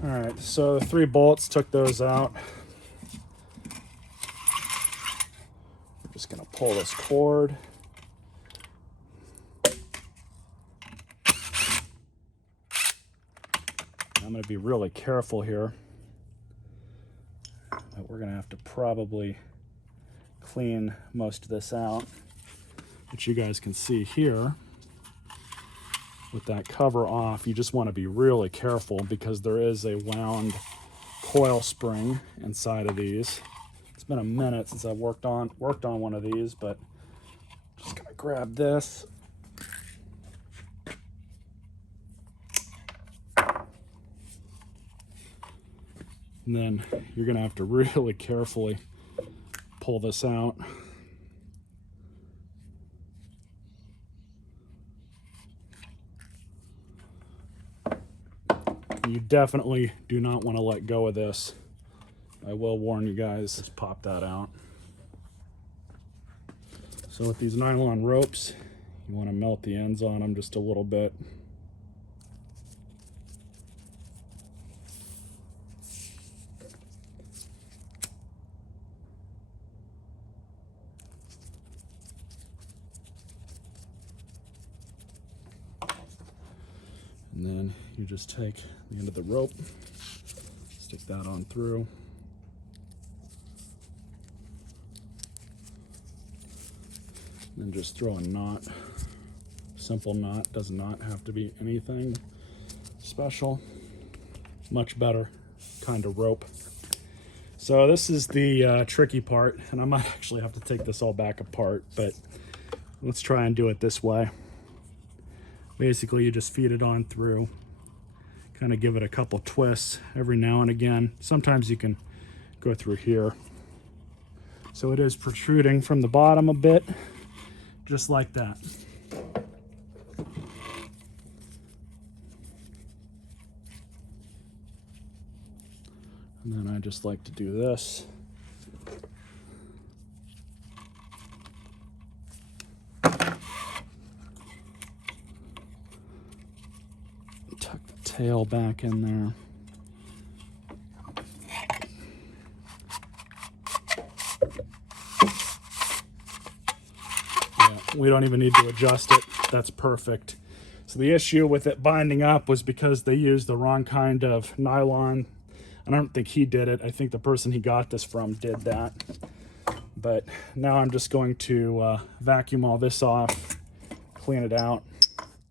All right, so the 3 bolts, took those out. I'm just gonna pull this cord. I'm gonna be really careful here. But we're gonna have to probably clean most of this out. But you guys can see here, with that cover off, you just want to be really careful because there is a wound coil spring inside of these. It's been a minute since I've worked on one of these, but just gonna grab this. And then you're gonna have to really carefully pull this out. You definitely do not want to let go of this. I will warn you guys, just pop that out. So with these nylon ropes, you want to melt the ends on them just a little bit. And then you just take the end of the rope, stick that on through. And then just throw a knot, simple knot, does not have to be anything special. Much better kind of rope. So this is the tricky part, and I might actually have to take this all back apart, but let's try and do it this way. Basically, you just feed it on through, kind of give it a couple twists every now and again. Sometimes you can go through here. So it is protruding from the bottom a bit, just like that. And then I just like to do this. Tuck the tail back in there. Yeah, we don't even need to adjust it. That's perfect. So the issue with it binding up was because they used the wrong kind of nylon. I don't think he did it. I think the person he got this from did that. But now I'm just going to vacuum all this off, clean it out.